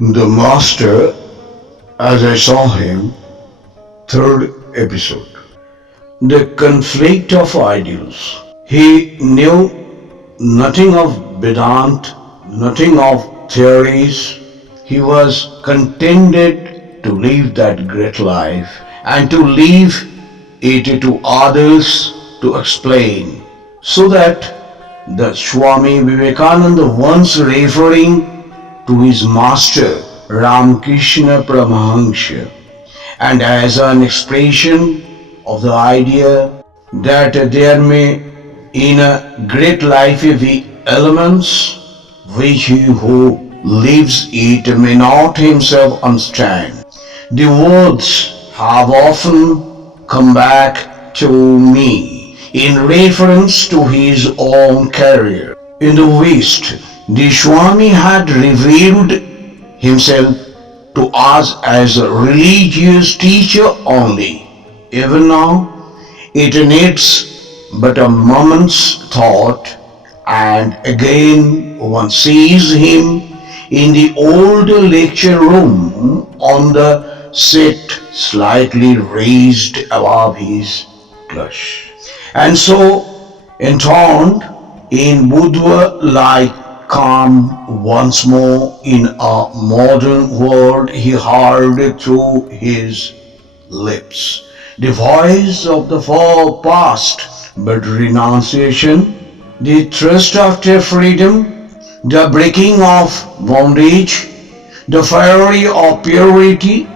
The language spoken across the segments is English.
The Master, as I saw him, third episode. The conflict of ideals. He knew nothing of Vedanta, nothing of theories. He was contented to live that great life and to leave it to others to explain. So that the Swami Vivekananda, once referring to his master Ramakrishna Paramahansa, and as an expression of the idea that there may in a great life be elements which he who lives it may not himself understand. The words have often come back to me in reference to his own career. In the West, the Swami had revealed himself to us as a religious teacher only. Even now, it needs but a moment's thought, and again one sees him in the old lecture room on the seat slightly raised above his clutch. And so, enthroned in Buddha-like calm once more in a modern world, he heard through his lips the voice of the far past, but renunciation, the thirst after freedom, the breaking of bondage, the fury of purity,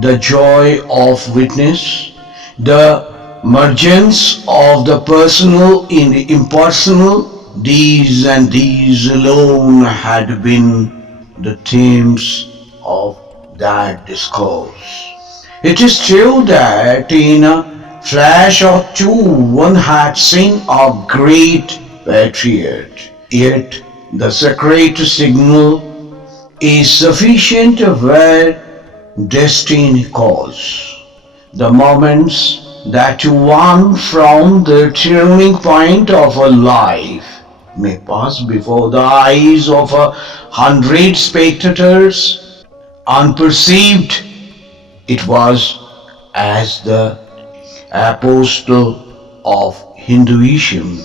the joy of witness, the mergence of the personal in the impersonal, these and these alone had been the themes of that discourse. It is true that in a flash or two one had seen a great patriot, yet the sacred signal is sufficient where destiny calls. The moments that one from the turning point of a life may pass before the eyes of 100 spectators unperceived. It was as the apostle of Hinduism,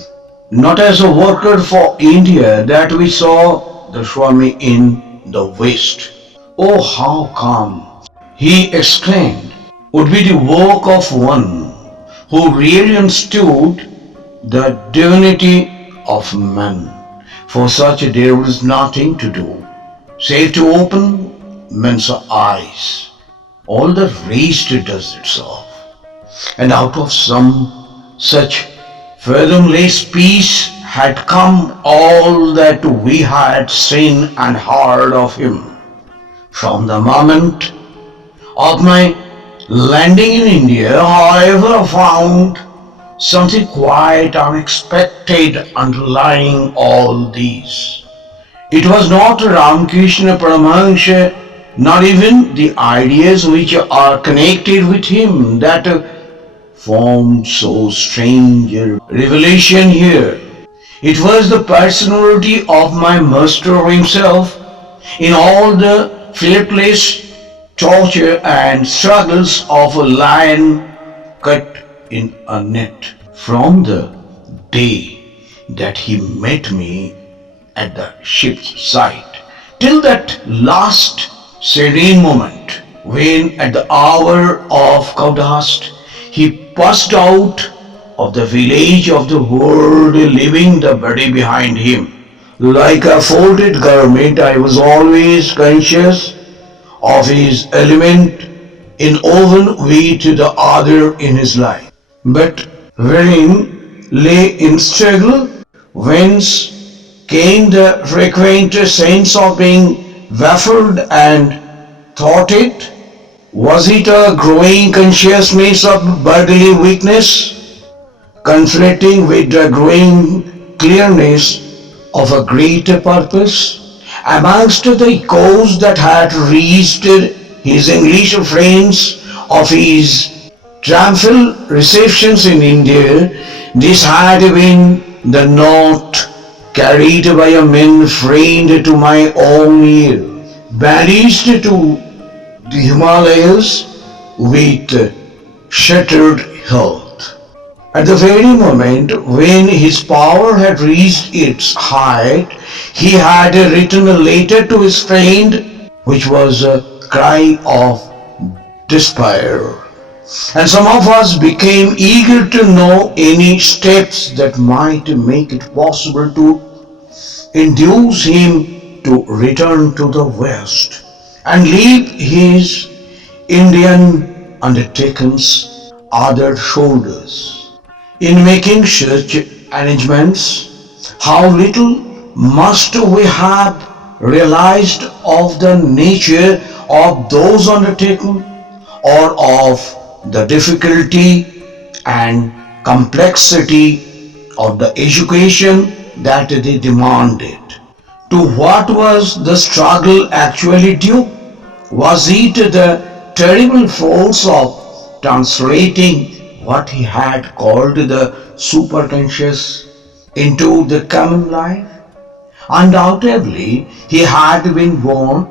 not as a worker for India, that we saw the Swami in the West. Oh, how calm, he exclaimed, would be the work of one who really understood the divinity of man. For such there is nothing to do, save to open men's eyes. All the rest does itself. And out of some such fathomless peace had come all that we had seen and heard of him. From the moment of my landing in India, however, I found something quite unexpected underlying all these. It was not Ramakrishna Paramahansa, not even the ideas which are connected with him that formed so strange a revelation here. It was the personality of my master himself in all the filipless torture and struggles of a lion cut in a net. From the day that he met me at the ship's side till that last serene moment when at the hour of cow-dust he passed out of the village of the world, leaving the body behind him. Like a folded garment, I was always conscious of his element inwoven with the other in his life. But wherein lay in struggle, whence came the frequent sense of being baffled and thwarted? Was it a growing consciousness of bodily weakness, conflicting with the growing clearness of a greater purpose? Amongst the echoes that had reached his English friends of his triumphal receptions in India, this had been the note carried by a man friend to my own ear. banished to the Himalayas with shattered health. At the very moment when his power had reached its height, he had written a letter to his friend, which was a cry of despair. And some of us became eager to know any steps that might make it possible to induce him to return to the West and leave his Indian undertakings other shoulders. In making such arrangements, how little must we have realized of the nature of those undertakings or of the difficulty and complexity of the education that they demanded. To what was the struggle actually due? Was it the terrible force of translating what he had called the superconscious into the common life? Undoubtedly, he had been born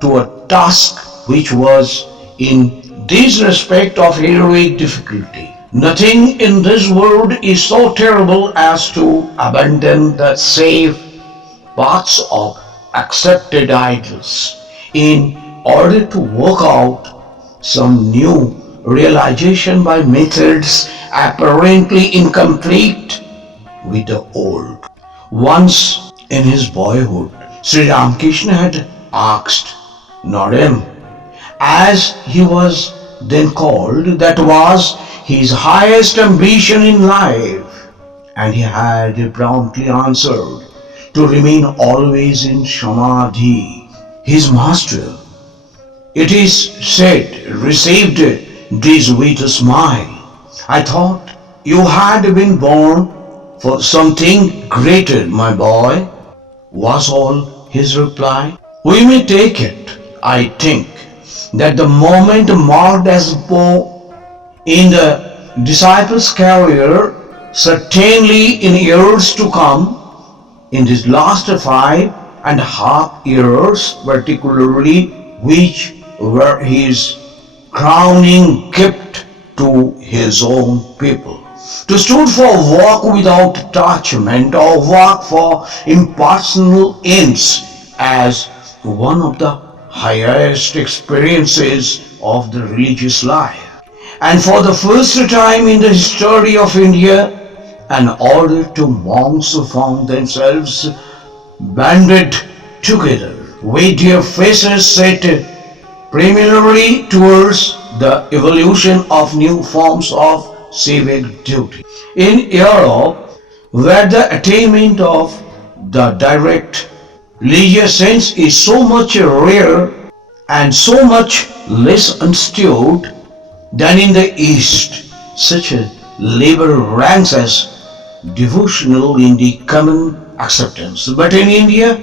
to a task which was in this respect of heroic difficulty. Nothing in this world is so terrible as to abandon the safe paths of accepted ideals in order to work out some new realization by methods apparently in conflict with the old. Once in his boyhood, Sri Ramakrishna had asked Norem, as he was then called, that was his highest ambition in life, and he had promptly answered, to remain always in Samadhi. His master, it is said, received this with a smile. I thought you had been born for something greater, my boy, was all his reply. We may take it, I think, that the moment marked as Poe in the disciple's career, certainly in years to come, in these last 5.5 years particularly, which were his crowning gift to his own people, to stood for work without attachment or work for impersonal ends as one of the highest experiences of the religious life. And for the first time in the history of India, an order to monks found themselves banded together with their faces set primarily towards the evolution of new forms of civic duty. In Europe, where the attainment of the direct religious sense is so much rare and so much less understood than in the East, such a labor ranks as devotional in the common acceptance. But in India,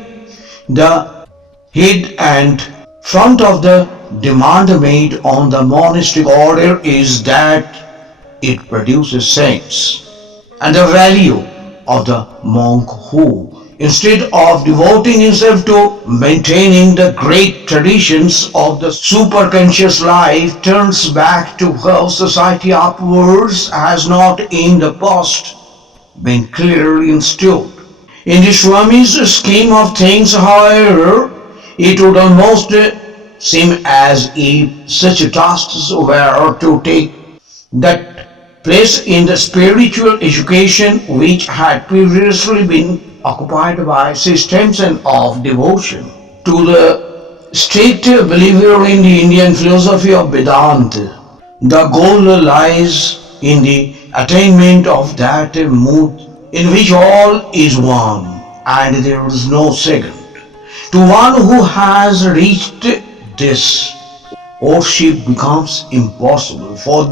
the head and front of the demand made on the monastic order is that it produces saints, and the value of the monk who, instead of devoting himself to maintaining the great traditions of the superconscious life, turns back to how society upwards has not in the past been clearly instilled. In the Swami's scheme of things, however, it would almost seem as if such tasks were to take that place in the spiritual education which had previously been occupied by systems and of devotion. To the strict believer in the Indian philosophy of Vedanta, the goal lies in the attainment of that mood in which all is one and there is no second. To one who has reached this, worship becomes impossible. For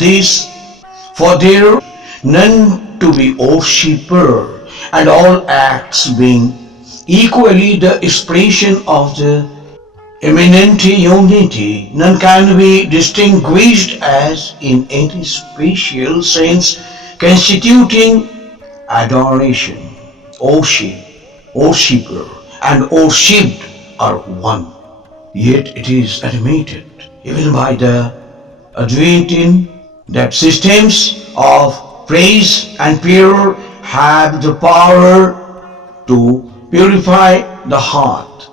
there none to be worshipper, and all acts being equally the expression of the immanent unity, none can be distinguished as in any special sense constituting adoration. Worship, worshipper, and worshipped are one. Yet it is admitted, even by the Advaitin, that systems of praise and prayer have the power to purify the heart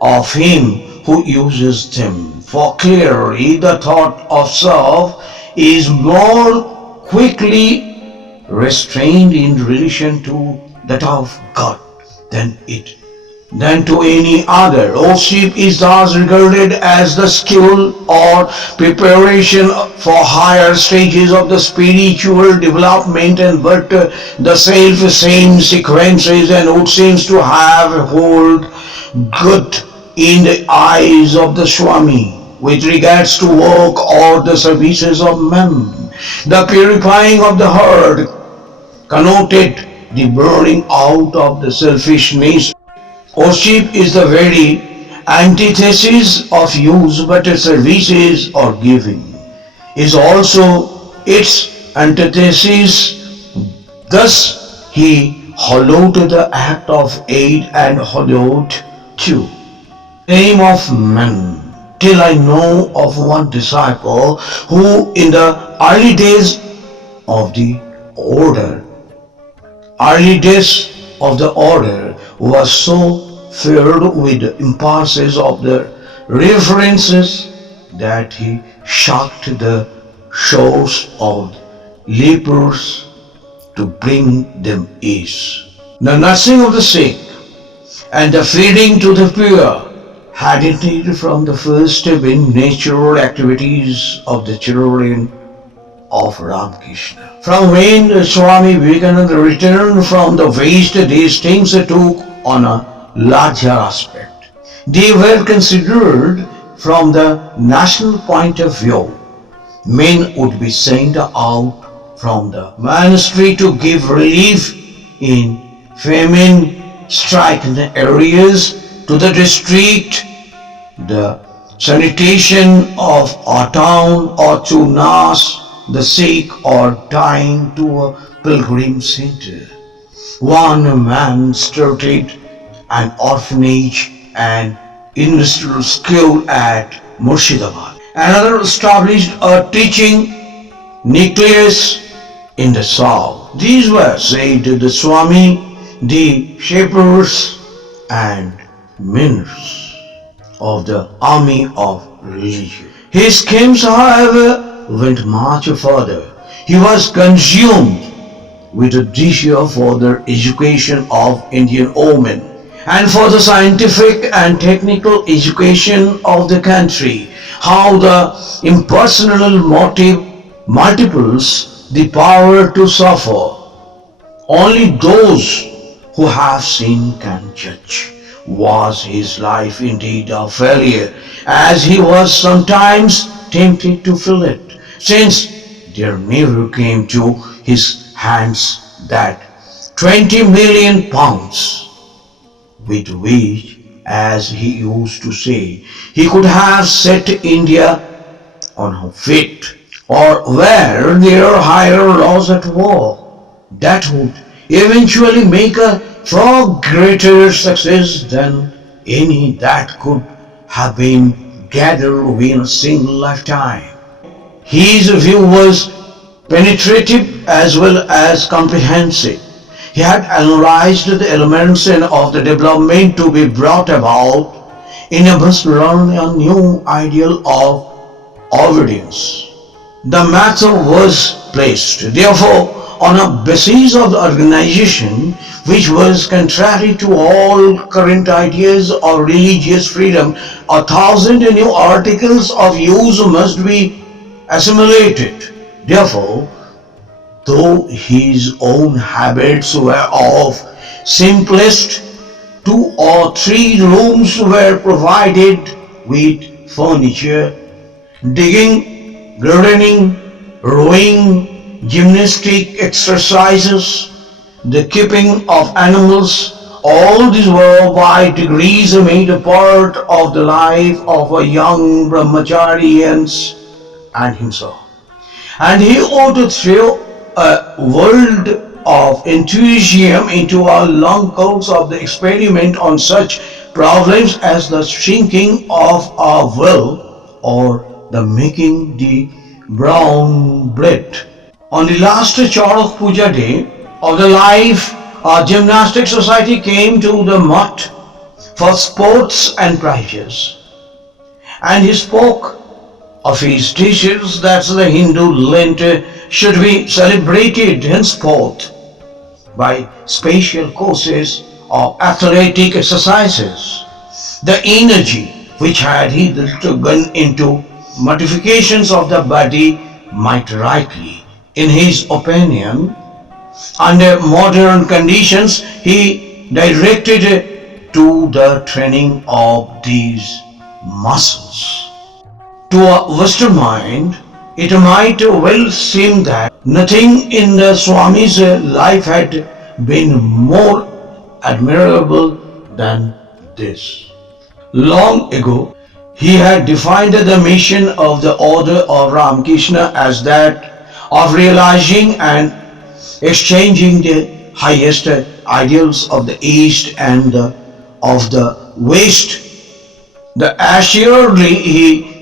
of him who uses them. For clearly the thought of self is more quickly restrained in relation to that of God than it than to any other. Worship is thus regarded as the skill or preparation for higher stages of the spiritual development, and but the self-same sequences and would seems to have hold good in the eyes of the Swami with regards to work or the services of men. The purifying of the heart connoted the burning out of the selfishness. Worship is the very antithesis of use, but services or giving is also its antithesis. Thus, he hallowed the act of aid and hallowed too name of men. Till I know of one disciple who, in the of the order, early days of the order, was so filled with the impulses of the references that he shocked the shores of lepers to bring them ease. The nursing of the sick and the feeding to the poor had indeed from the first been natural activities of the children of Ramakrishna. From when Swami Vivekananda returned from the West, these things took on a larger aspect. They were considered from the national point of view. Men would be sent out from the monastery to give relief in famine-stricken areas to the district, the sanitation of a town, or to nurse the sick or dying to a pilgrim center. One man started an orphanage and industrial school at Murshidabad. Another established a teaching nucleus in the south. These were, said the Swami, the shepherds and ministers of the army of religion. His schemes, however, went much further. He was consumed with a desire for the education of Indian women and for the scientific and technical education of the country. How the impersonal motive multiples the power to suffer. Only those who have seen can judge. Was his life indeed a failure, as he was sometimes tempted to feel it, since there never came to his hands that 20 million pounds with which, as he used to say, he could have set India on her feet, or were there higher laws at war that would eventually make a far greater success than any that could have been gathered within a single lifetime. His view was penetrative as well as comprehensive. He had analyzed the elements of the development to be brought about in a must learn a new ideal of obedience. The matter was placed, therefore, on a basis of the organization which was contrary to all current ideas of religious freedom. 1,000 new articles of use must be assimilated. Therefore, though his own habits were of simplest, 2 or 3 rooms were provided with furniture, digging, gardening, rowing, gymnastic exercises, the keeping of animals, all these were by degrees made a part of the life of a young brahmachari and himself. And he ought to throw a world of enthusiasm into a long course of the experiment on such problems as the shrinking of our will or the making the brown bread. On the last Charak Puja day of the life, our gymnastic society came to the mutt for sports and prizes. And he spoke of his teachers that the Hindu Lent should be celebrated henceforth by special courses of athletic exercises. The energy which had hitherto gone into mortifications of the body might rightly, in his opinion, under modern conditions, he directed it to the training of these muscles. To a Western mind, it might well seem that nothing in the Swami's life had been more admirable than this. Long ago, he had defined the mission of the order of Ramakrishna as that of realizing and exchanging the highest ideals of the East and of the West. The assuredly he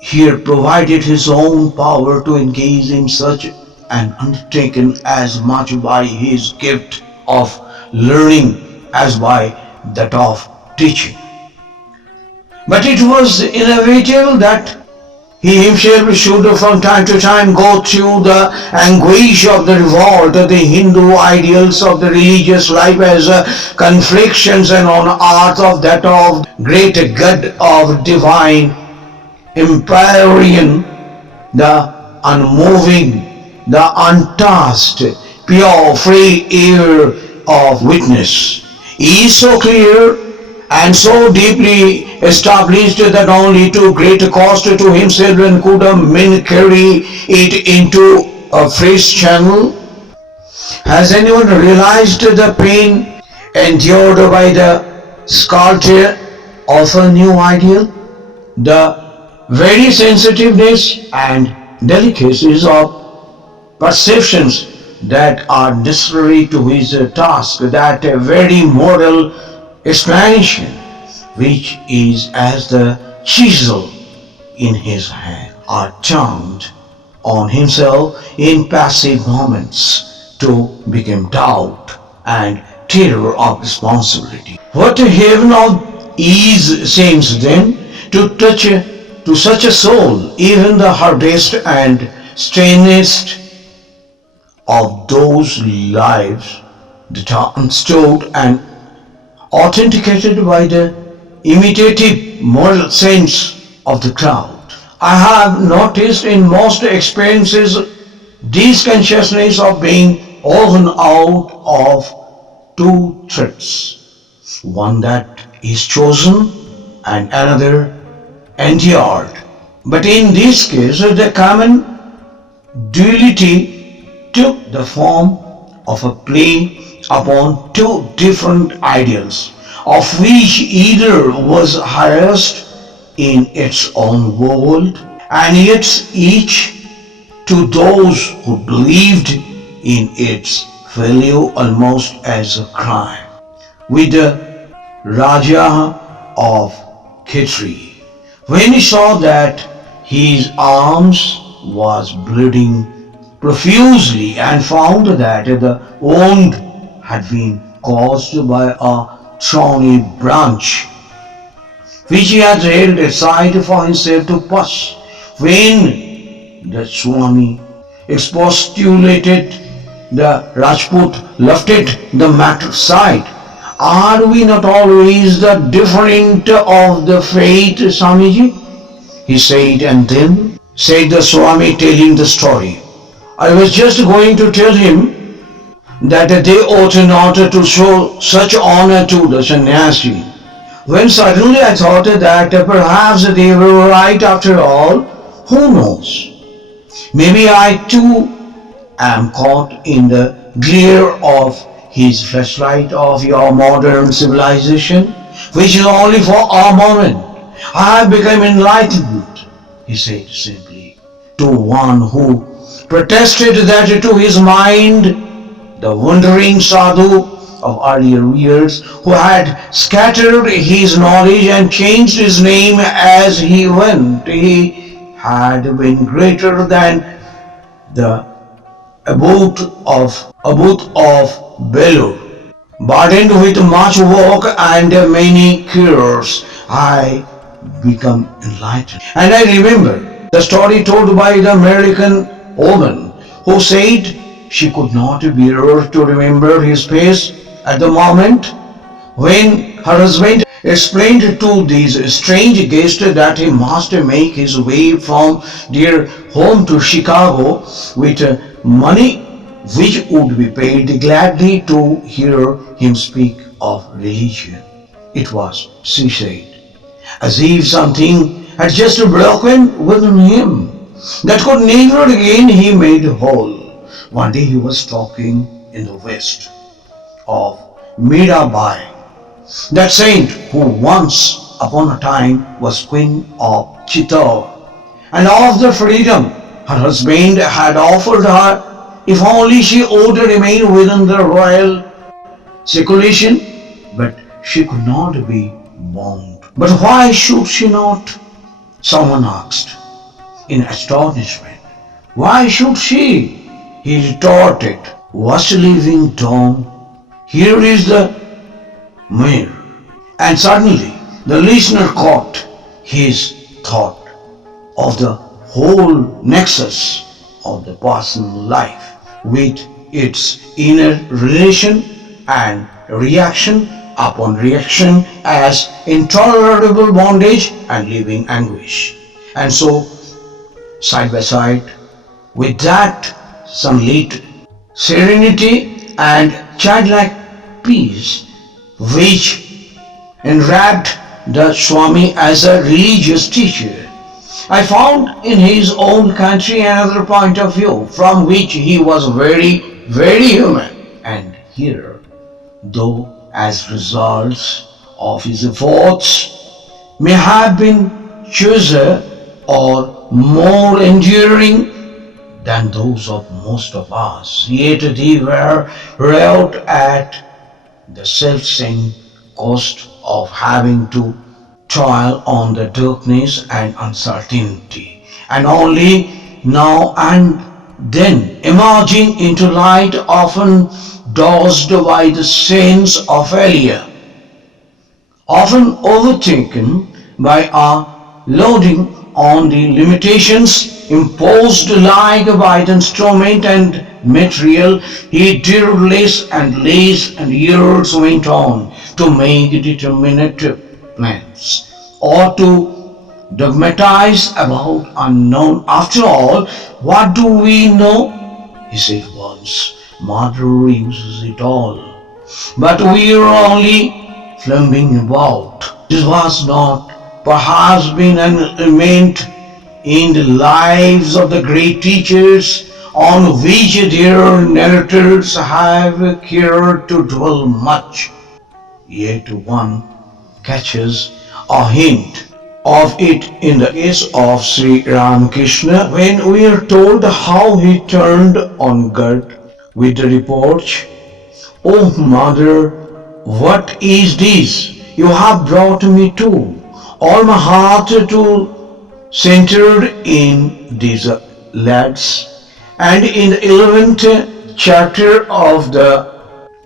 here provided his own power to engage in such an undertaking as much by his gift of learning as by that of teaching. But it was inevitable that he himself should from time to time go through the anguish of the revolt of the Hindu ideals of the religious life as conflictions and on earth of that of great God of divine Empyrean, the unmoving, the untouched, pure, free air of witness, is so clear and so deeply established that only to great cost to himself and could men carry it into a fresh channel. Has anyone realized the pain endured by the sculptor of a new ideal? The very sensitiveness and delicacies of perceptions that are necessary to his task, that very moral explanation which is as the chisel in his hand, are turned on himself in passive moments to become doubt and terror of responsibility. What a heaven of ease seems then to touch to such a soul, even the hardest and strainest of those lives that are unstored and authenticated by the imitative moral sense of the crowd. I have noticed in most experiences this consciousness of being woven out of two threads, one that is chosen and another endured. But in this case, the common duality took the form of a play upon two different ideals, of which either was highest in its own world, and yet each to those who believed in its value almost as a crime. With the Raja of Khetri, when he saw that his arms was bleeding profusely and found that the wound had been caused by a thorny branch which he had held aside for himself to push. When the Swami expostulated, the Rajput lifted the matter aside. Are we not always the different of the faith, Swamiji? He said, and then said the Swami telling the story. I was just going to tell him that they ought not to show such honor to the sannyasi, when suddenly I thought that perhaps they were right after all. Who knows? Maybe I too am caught in the glare of his flashlight of your modern civilization, which is only for a moment. I have become enlightened, he said simply, to one who protested that to his mind the wandering sadhu of earlier years, who had scattered his knowledge and changed his name as he went. He had been greater than the abbot of Belur, burdened with much work and many cures. I become enlightened. And I remember the story told by the American woman who said she could not bear to remember his face at the moment when her husband explained to these strange guests that he must make his way from their home to Chicago with money which would be paid gladly to hear him speak of religion. It was, she said, as if something had just broken within him that could never again be made whole. One day he was talking in the west of Mirabai, that saint who once upon a time was queen of Chittor, and of the freedom her husband had offered her if only she would remain within the royal circulation, but she could not be bound. But why should she not? Someone asked in astonishment. Why should she? He retorted. What's leaving Tom? Here is the mayor. And suddenly the listener caught his thought of the whole nexus of the personal life with its inner relation and reaction upon reaction as intolerable bondage and living anguish. And so, side by side, with that sunlit serenity and childlike peace which enwrapped the Swami as a religious teacher, I found in his own country another point of view from which he was very, very human. And here, though as results of his efforts may have been choicer or more enduring than those of most of us, yet they were wrought at the self-same cost of having to toil on the darkness and uncertainty, and only now and then emerging into light, often dosed by the sense of failure, often overtaken by a loading on the limitations imposed alike by the instrument and material. He did less and less, and years went on to make determinate plans or to dogmatize about unknown. After all, what do we know? He said once. Mother uses it all, but we are only flumbing about. This was not perhaps been an element in the lives of the great teachers on which their narrators have cared to dwell much. Yet one catches a hint of it in the case of Sri Ramakrishna when we are told how he turned on God with the reproach, "Oh mother, what is this you have brought me to? All my heart to centered in these lads." And in the 11th chapter of the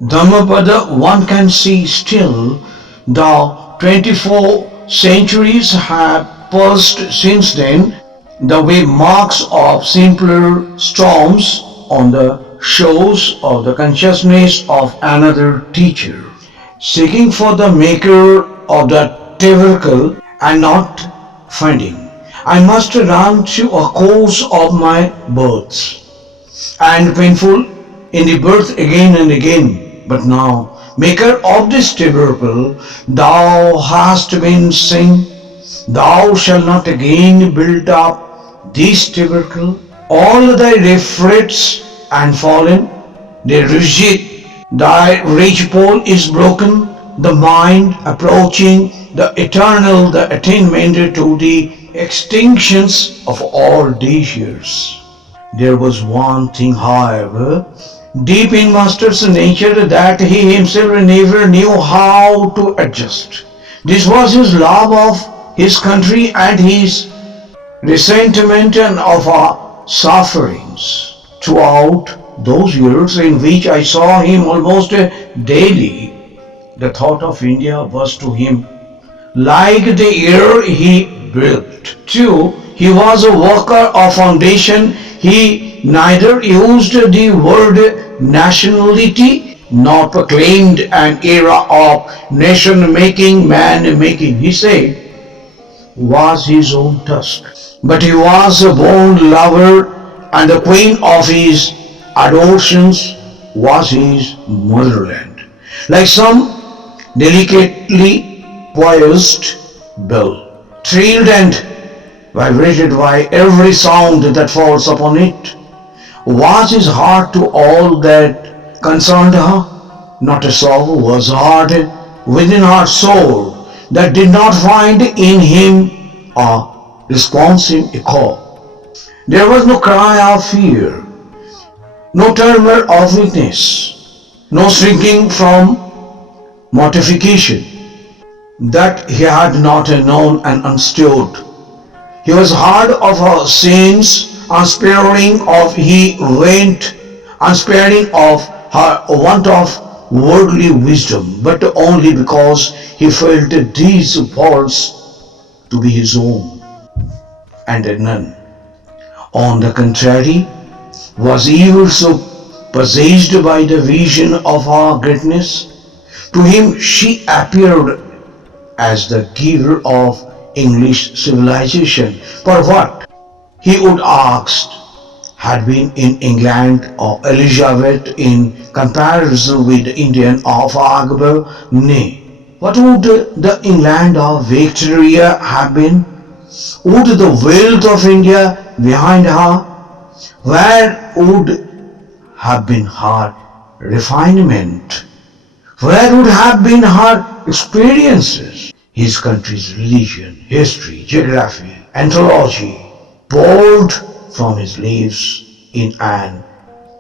Dhammapada, one can see still, though 24 centuries have passed since then, the way marks of simpler storms on the shores of the consciousness of another teacher, seeking for the maker of the tabernacle and not finding. I must run through a course of my births, and painful in the birth again and again. But now, maker of this tabernacle, thou hast been seen, thou shalt not again build up this tabernacle. All thy refrets and fallen, they rigid, thy ridge pole is broken, the mind approaching the eternal, the attainment to the extinctions of all these years. There was one thing, however, deep in Master's nature that he himself never knew how to adjust. This was his love of his country and his resentment of our sufferings. Throughout those years in which I saw him almost daily, the thought of India was to him like the air he breathed. Two, he was a worker of foundation. He neither used the word nationality nor proclaimed an era of nation making, man making. He said, was his own task. But he was a born lover, and the queen of his adorations was his motherland. Like some delicately poised bell, thrilled and vibrated by every sound that falls upon it. Was his heart to all that concerned her? Not a soul was heard within her soul that did not find in him a responsive echo. There was no cry of fear, no tremor of weakness, no shrinking from mortification that he had not known and understood. He was hard of her sins, unsparing of he went, unsparing of her want of worldly wisdom, but only because he felt these faults to be his own and none. On the contrary, was ever so possessed by the vision of her greatness. To him she appeared as the giver of English civilization. For what, he would ask, had been in England of Elizabeth in comparison with the Indian of Akbar? Nay. What would the England of Victoria have been? Would the wealth of India behind her? Where would have been her refinement? Where would have been her experiences? His country's religion, history, geography, anthology poured from his leaves in an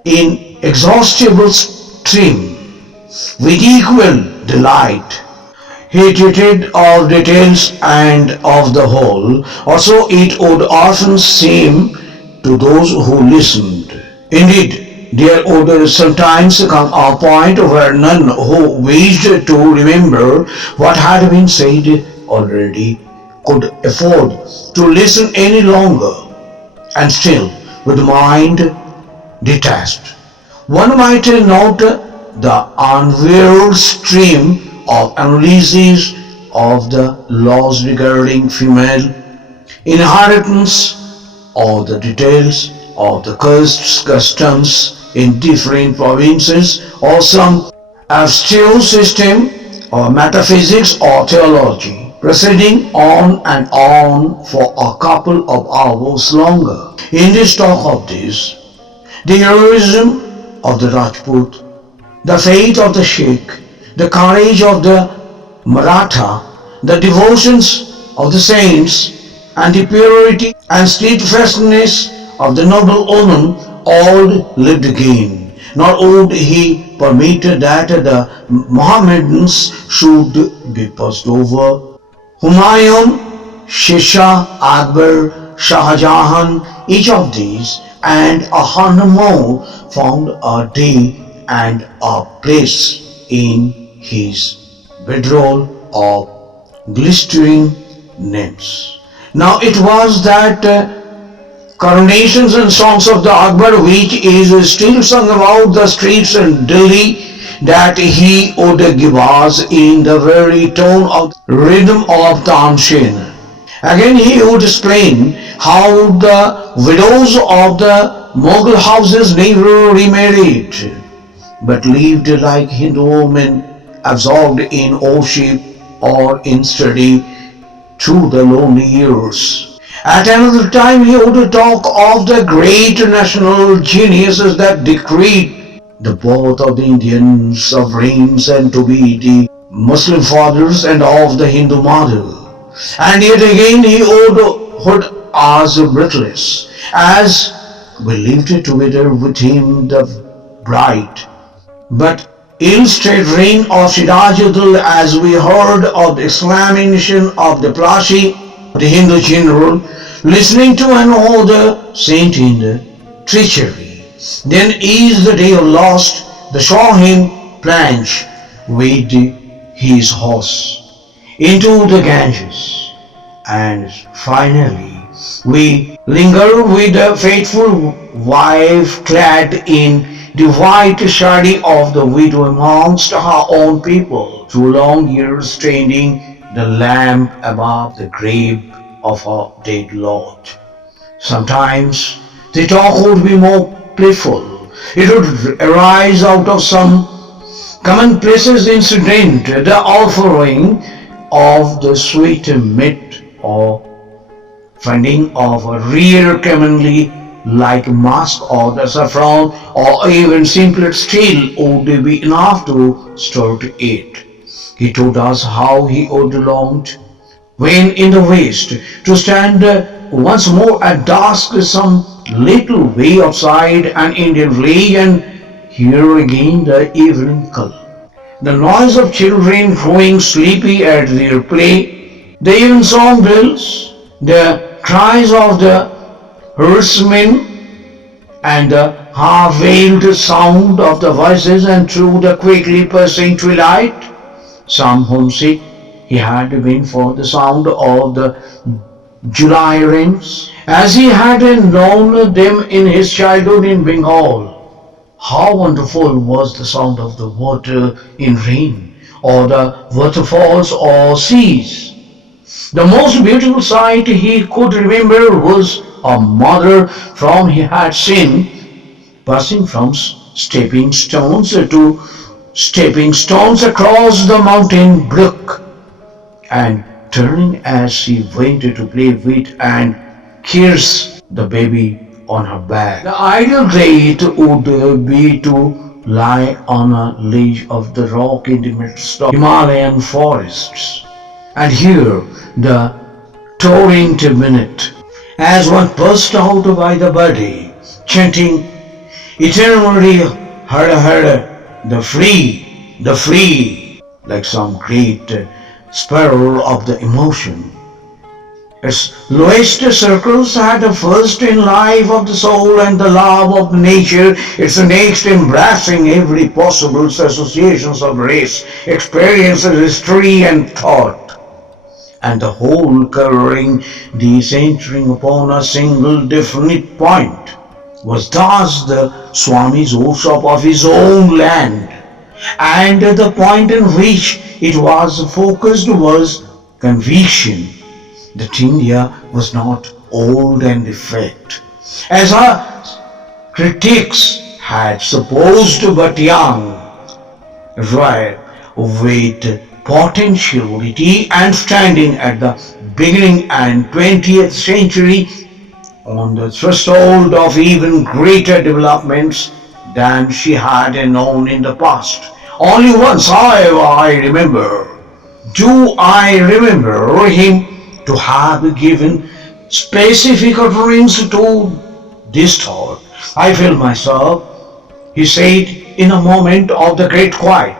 inexhaustible stream with equal delight. He treated of details and of the whole, or so it would often seem to those who listened. Indeed, there would sometimes come a point where none who wished to remember what had been said already could afford to listen any longer, and still, with mind detached, one might note the unwearied stream of analyses of the laws regarding female inheritance or the details of the customs in different provinces or some abstruse system or metaphysics or theology, proceeding on and on for a couple of hours longer. In this talk of this, the heroism of the Rajput, the faith of the Sheikh, the courage of the Maratha, the devotions of the saints, and the purity and steadfastness of the noble woman all lived again. Nor would he permit that the Mohammedans should be passed over. Humayun, Shisha, Akbar, Shah Jahan, each of these and 100 more found a day and a place in his bedroll of glistering names. Now it was that coronations and songs of the Akbar, which is still sung about the streets in Delhi, that he would give us in the very tone of rhythm of Tanshin. Again he would explain how the widows of the Mughal houses never remarried, but lived like Hindu women, absorbed in worship or in study through the lonely years. At another time he would talk of the great national geniuses that decreed the birth of the Indian sovereigns and to be the Muslim fathers and of the Hindu mother. And yet again he would as breathless as we lived together with him the bright but ill-starred reign of Sirajudul as we heard of the exclamation of the Plashi, the Hindu general, listening to an older saint in the treachery. Then is the day lost, the saw him plunge with his horse into the Ganges. And finally, we linger with the faithful wife clad in the white sari of the widow amongst her own people, through long years tending the lamp above the grave of her dead lord. Sometimes the talk would be more playful. It would arise out of some commonplaces incident, the offering of the sweet meat or finding of a rare commonly like musk or the saffron or even simpler still would be enough to start it. He told us how he would longed when in the west to stand once more at dusk some little way outside an Indian village and hear again the evening call. The noise of children growing sleepy at their play, the even song bells, the cries of the herdsmen, and the half-veiled sound of the voices and through the quickly passing twilight. Some homesick he had been for the sound of the July rains, as he had known them in his childhood in Bengal. How wonderful was the sound of the water in rain, or the waterfalls or seas. The most beautiful sight he could remember was a mother from he had seen passing from stepping stones to stepping stones across the mountain brook and turning as she went to play with and kiss the baby on her back. The ideal date would be to lie on a ledge of the rock in the midst of Himalayan forests and hear the torrent minute as one burst out by the body, chanting eternally Hara Hara, the free, like some great spiral of the emotion. Its lowest circles had the first in life of the soul and the love of nature, its next embracing every possible associations of race, experience, history and thought, and the whole covering the centering upon a single definite point, was thus the Swami's workshop of his own land, and the point in which it was focused was conviction that India was not old and effete, as our critics had supposed, but young, right, with potentiality and standing at the beginning and 20th century on the threshold of even greater developments than she had known in the past. Only once, however, do I remember him to have given specific utterance to this thought. I feel myself, he said, in a moment of the great quiet.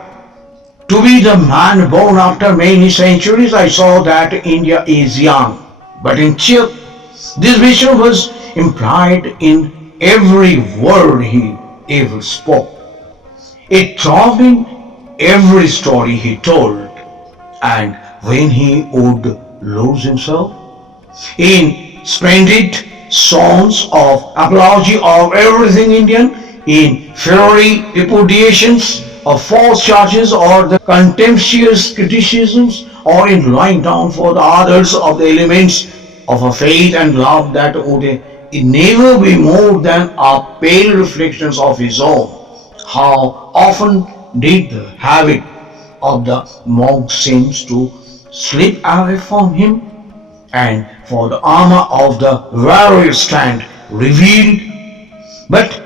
To be the man born after many centuries, I saw that India is young. But in Chip, this vision was implied in every word he ever spoke. It throbbed in every story he told, and when he would lose himself in splendid songs of apology of everything Indian, in fiery repudiations of false charges or the contemptuous criticisms, or in lying down for the others of the elements of a faith and love that would never be more than a pale reflections of his own. How often did the habit of the monk seems to slip away from him, and for the armor of the warrior stand revealed, but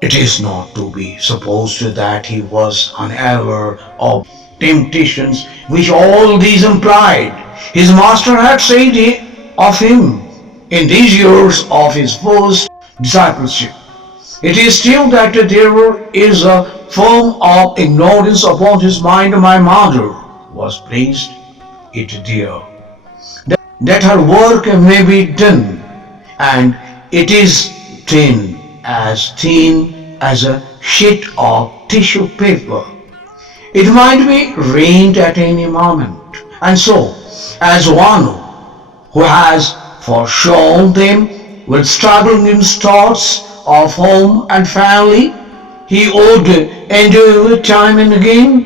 it is not to be supposed that he was unaware of temptations which all these implied. His master had said of him in these years of his first discipleship. It is still that there is a form of ignorance upon his mind. My mother was placed it there, that her work may be done, and it is thin as a sheet of tissue paper. It might be rained at any moment. And so, as one who has foreshown them with struggling thoughts of home and family, he would endure time and again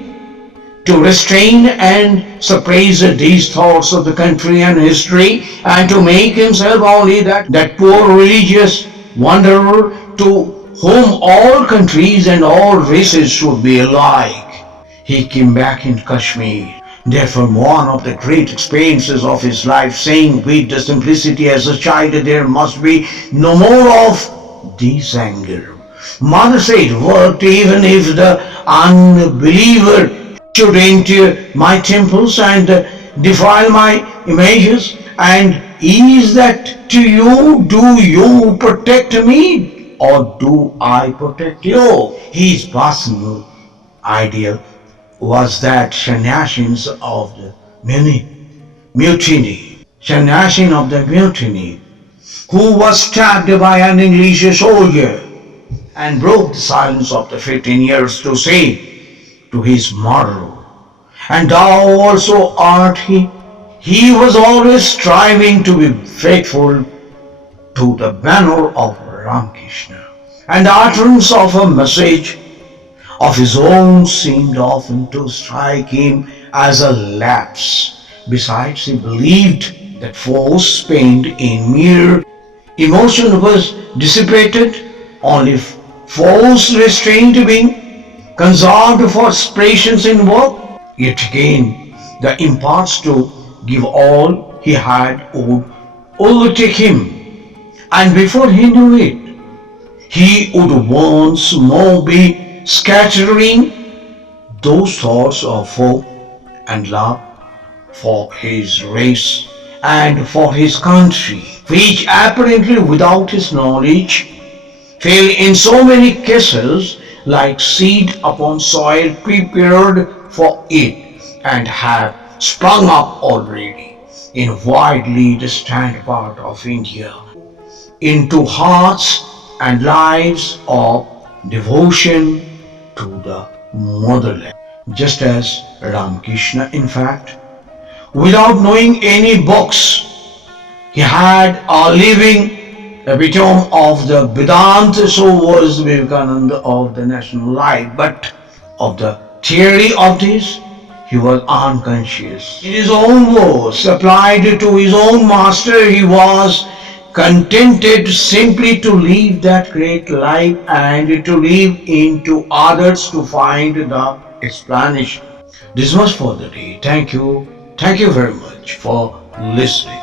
to restrain and suppress these thoughts of the country and history, and to make himself only that poor religious wanderer to whom all countries and all races should be alike. He came back in Kashmir. Therefore, one of the great experiences of his life, saying with the simplicity as a child, there must be no more of this anger. Mother said, worked even if the unbeliever should enter my temples and defile my images. And is that to you? Do you protect me or do I protect you? His personal ideal was that sannyasins of the mutiny, who was stabbed by an English soldier and broke the silence of the 15 years to say to his murderer, and thou also art he. He was always striving to be faithful to the banner of Ramakrishna, and the utterance of a message of his own seemed often to strike him as a lapse. Besides, he believed that force spent in mere emotion was dissipated, only force restraint being conserved for expressions in work. Yet again, the impulse to give all he had would overtake him, and before he knew it, he would once more be scattering those thoughts of hope and love for his race and for his country, which apparently without his knowledge fell in so many cases like seed upon soil prepared for it, and have sprung up already in widely distant part of India into hearts and lives of devotion to the motherland. Just as Ramakrishna, in fact, without knowing any books, he had a living epitome of the Vedanta, so was Vivekananda of the national life, but of the theory of this, he was unconscious. In his own words, applied to his own master, he was contented simply to live that great life and to live into others to find the explanation. This was for the day. Thank you. Thank you very much for listening.